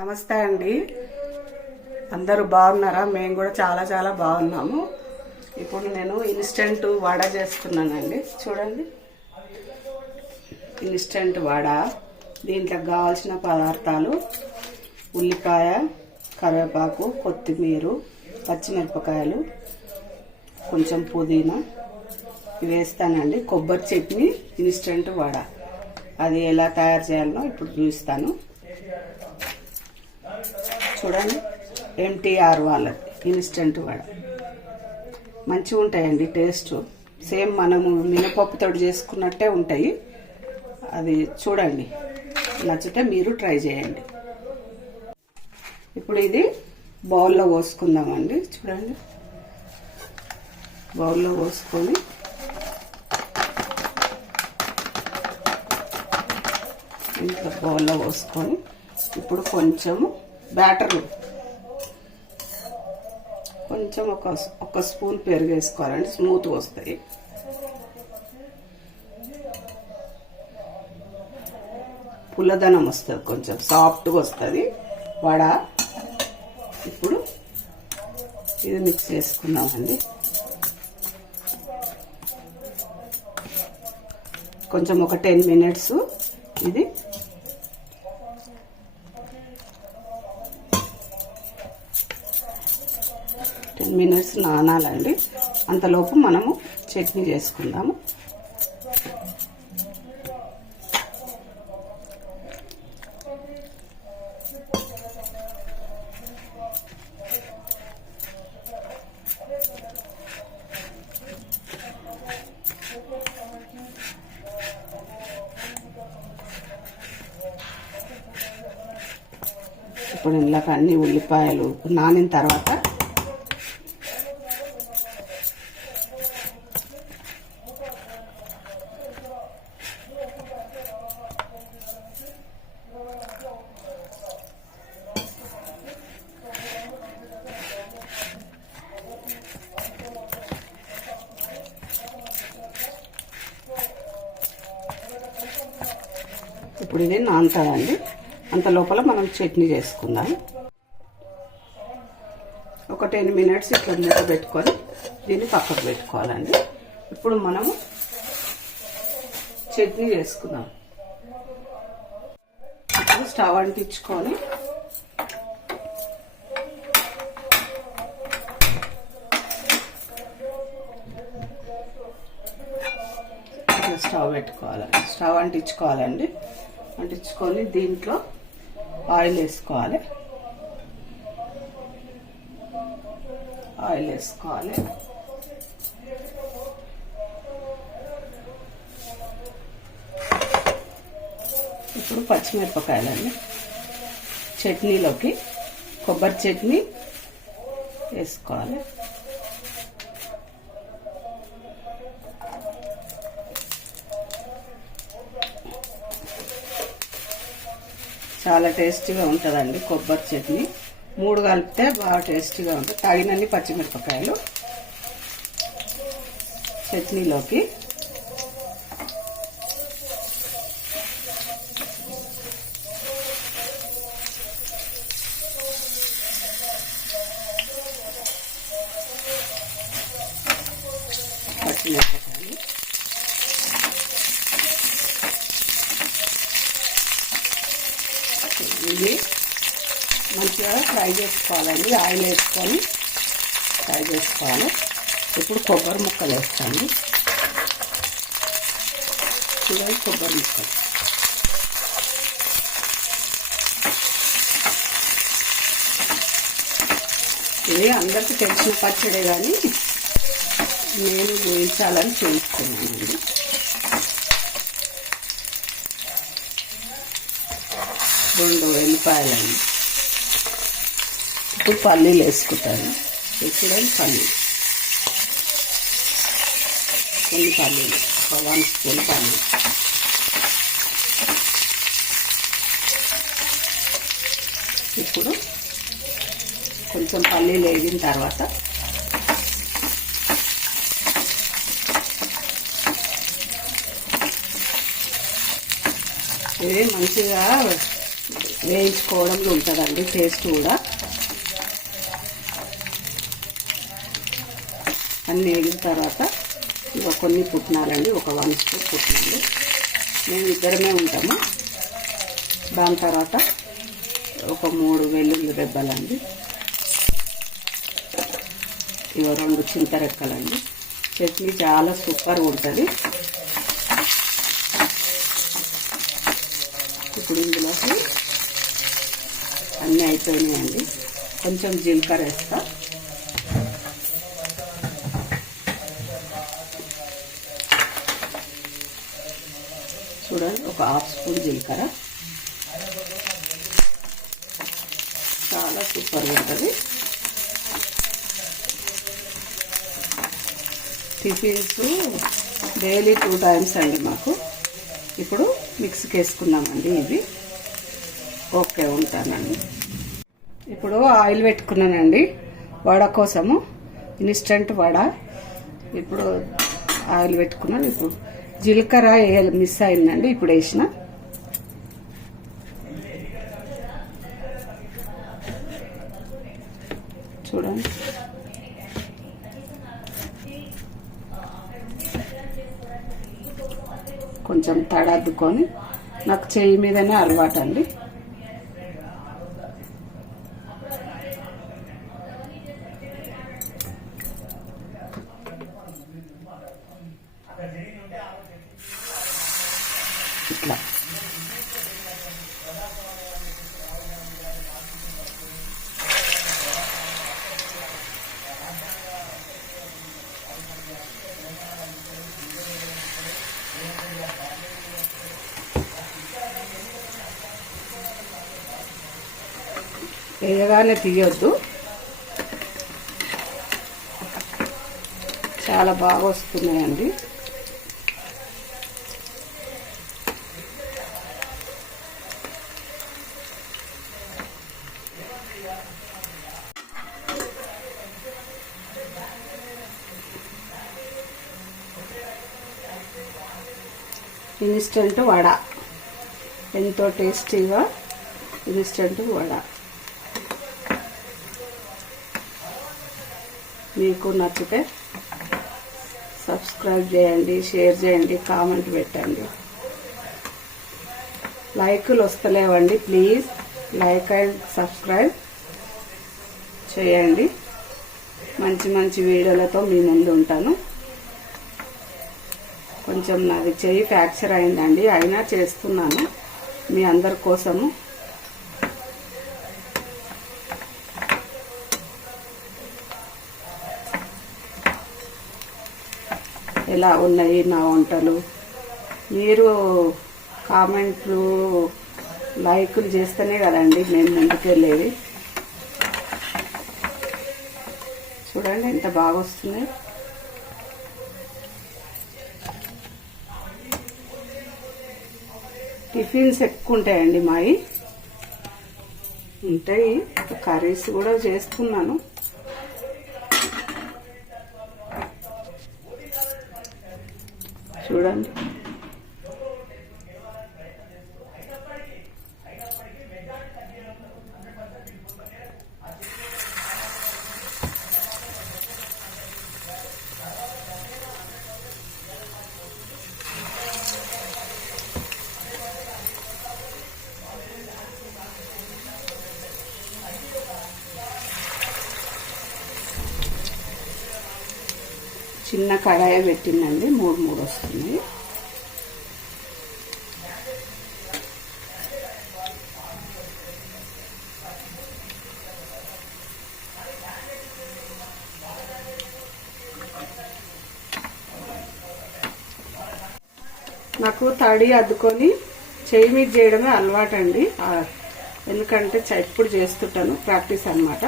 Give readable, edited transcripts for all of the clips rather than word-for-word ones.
నమస్తే అండి. అందరూ బాగున్నారా? మేము కూడా చాలా బాగున్నాము. ఇప్పుడు నేను ఇన్స్టెంట్ వడ చేస్తున్నానండి. చూడండి, ఇన్స్టెంట్ వడ. దీంట్లో కావాల్సిన పదార్థాలు ఉల్లిపాయ, కరివేపాకు, కొత్తిమీర, పచ్చిమిరపకాయలు, కొంచెం పుదీనా వేస్తానండి. కొబ్బరి చట్నీ, ఇన్స్టెంట్ వడ. అది ఎలా తయారు చేయాలో ఇప్పుడు చూపిస్తాను. చూడండి, MTR వాళ్ళది ఇన్స్టెంట్ వడ. మంచిగా ఉంటాయండి టేస్ట్. సేమ్ మనము మినపప్పుతో చేసుకున్నట్టే ఉంటాయి. అది చూడండి, నచ్చితే మీరు ట్రై చేయండి. ఇప్పుడు ఇది బౌల్లో పోసుకుందామండి. చూడండి, బౌల్లో పోసుకొని ఇంట్లో బౌల్లో పోసుకొని ఇప్పుడు కొంచెము బ్యాటర్, కొంచెం ఒక స్పూన్ పెరుగు వేసుకోవాలండి. స్మూత్గా వస్తాయి. పుల్లదనం వస్తుంది, కొంచెం సాఫ్ట్గా వస్తుంది వడ. ఇప్పుడు ఇది మిక్స్ చేసుకున్నామండి. కొంచెం ఒక 10 మినిట్స్ ఇది నానాలండి. అంతలోపు మనము చట్నీ చేసుకుందాము. ఇప్పుడు ఇందులోకి అన్ని ఉల్లిపాయలు నానిన తర్వాత ఇప్పుడు ఇది నానుతుందండి. అంత లోపల మనం చట్నీ చేసుకుందాం. ఒక 10 మినిట్స్ ఇట్లా మూత పెట్టుకొని దీన్ని పక్కకు పెట్టుకోవాలండి. ఇప్పుడు మనము చట్నీ చేసుకుందాం. ఇప్పుడు స్టవ్ అంటించుకొని స్టవ్ అంటించుకోవాలండి. అంటించుకొని దీంట్లో ఆయిల్ వేసుకోవాలి. ఇప్పుడు పచ్చిమిరపకాయలండి. చట్నీలోకి కొబ్బరి చట్నీ వేసుకోవాలి. చాలా టేస్టీగా ఉంటుందండి కొబ్బరి చట్నీ. 3 కలిపితే బాగా టేస్టీగా ఉంటుంది. తగినన్ని పచ్చిమిరపకాయలు చట్నీలోకి. పచ్చిమిరపకాయలు ఇది మంచిగా ఫ్రై చేసుకోవాలండి. ఆయిల్ వేసుకొని ఫ్రై చేసుకోవాలి. ఇప్పుడు కొబ్బరి ముక్కలు వేస్తాను. చూడండి, కొబ్బరి ముక్కలు ఇది అందరికీ తెలిసిన పచ్చడే, కానీ నేను వేయించాలని చేయిస్తున్నానండి. రెండు ఎల్లిపాయలండి. ఇప్పుడు పల్లీలు వేసుకుంటాను. చూడండి, కొన్ని పల్లీలు, 1 స్పూన్ పల్లీలు. ఇప్పుడు కొంచెం పల్లీలు వేగిన తర్వాత ఇది మంచిగా వేయించుకోవడంలో ఉంటుందండి టేస్ట్ కూడా. అన్నీ వేగిన తర్వాత ఇక కొన్ని పుట్నాలండి, ఒక 1 స్పూన్ పుట్నాలు. మేము ఇద్దరమే ఉంటాము. దాని తర్వాత ఒక 3 వెల్లుల్లి రెబ్బలండి, ఇవి 2 చింతరెక్కలండి. చట్నీ చాలా సూపర్ ఉంటుంది. ఇప్పుడు ఇందులోకి అన్నీ అయిపోయినాయండి. కొంచెం జీలకర్ర వేస్తా. చూడండి, ఒక 1/2 స్పూన్ జీలకర్ర. చాలా సూపర్గా ఉంటుంది. టిఫిన్స్ డైలీ 2 టైమ్స్ అండి మాకు. ఇప్పుడు మిక్సీకి వేసుకున్నామండి ఇవి. ఓకే, ఉంటానండి. ఇప్పుడు ఆయిల్ పెట్టుకున్నానండి వడ కోసము, ఇన్స్టంట్ వడ. ఇప్పుడు ఆయిల్ పెట్టుకున్నాను. ఇప్పుడు జీలకర్ర మిస్ అయిందండి, ఇప్పుడు వేసిన. చూడండి, కొంచెం తడద్దుకొని, నాకు చెయ్యి మీదనే అలవాటు అండి. ఇట్లా వేయగానే తీయొద్దు, చాలా బాగా వస్తున్నాయండి. ఇన్స్టెంట్ వడ, ఎంతో టేస్టీగా ఇన్స్టెంట్ వడ. మీకు నచ్చితే సబ్స్క్రైబ్ చేయండి, షేర్ చేయండి, కామెంట్ పెట్టండి. లైకులు వస్తలేవండి, ప్లీజ్ లైక్ అండ్ సబ్స్క్రైబ్ చేయండి. మంచి మంచి వీడియోలతో మీ ముందు ఉంటాను. కొంచెం నాది చెయ్యి ఫ్రాక్చర్ అయిందండి, అయినా చేస్తున్నాను మీ అందరి కోసము. ఎలా ఉన్నాయి నా వంటలు? మీరు కామెంట్లు, లైకులు చేస్తేనే కదండి నేను ముందుకెళ్ళేది. చూడండి ఎంత బాగా వస్తున్నాయి. టిఫిన్స్ ఎక్కువ ఉంటాయండి మావి. ఉంటాయి, కర్రీస్ కూడా చేస్తున్నాను. చూడండి, చిన్న కడాయి పెట్టిందండి, 3 వస్తున్నాయి. నాకు తడి అద్దుకొని చెయ్యి మీద చేయడమే అలవాటండి. ఎందుకంటే ఎప్పుడు చేస్తుంటాను, ప్రాక్టీస్ అన్నమాట.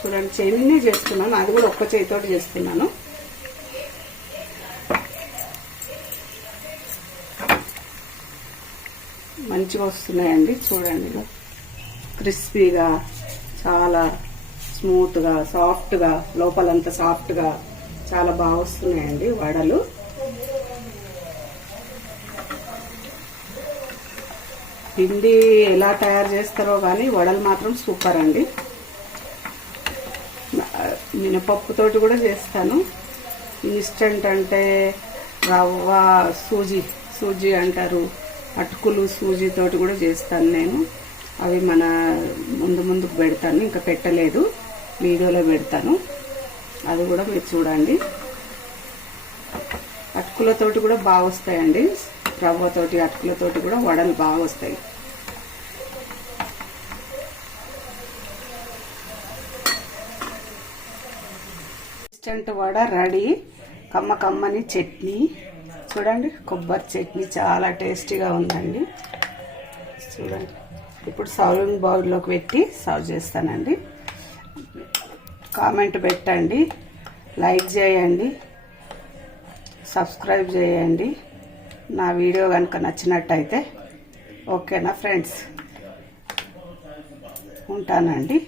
చూడండి, చెయ్యి మీదనే చేస్తున్నాను, అది కూడా ఒక్క చేయితోటి చేస్తున్నాను. మంచిగా వస్తున్నాయండి. చూడండి, క్రిస్పీగా, చాలా స్మూత్గా, సాఫ్ట్గా, లోపలంతా సాఫ్ట్గా చాలా బాగా వస్తున్నాయండి వడలు. పిండి ఎలా తయారు చేస్తారో కానీ వడలు మాత్రం సూపర్ అండి. మినపప్పుతోటి కూడా చేస్తాను. ఇన్స్టెంట్ అంటే రవ్వ సూజీ అంటారు, అటుకులు సూజీతోటి కూడా చేస్తాను నేను. అవి ముందుకు పెడతాను, ఇంకా పెట్టలేదు, వీడియోలో పెడతాను, అది కూడా మీరు చూడండి. అటుకులతోటి కూడా బాగా వస్తాయండి, రవ్వతోటి అటుకులతోటి కూడా వడలు బాగా వస్తాయి. Instant vada ready. కమ్మని చట్నీ చూడండి, కొబ్బరి చట్నీ చాలా టేస్టీగా ఉందండి. చూడండి, ఇప్పుడు సర్వింగ్ బౌల్లోకి పెట్టి సర్వ్ చేస్తానండి. కామెంట్ పెట్టండి, లైక్ చేయండి, సబ్స్క్రైబ్ చేయండి. నా వీడియో కనుక నచ్చినట్టయితే ఓకేనా ఫ్రెండ్స్, ఉంటానండి.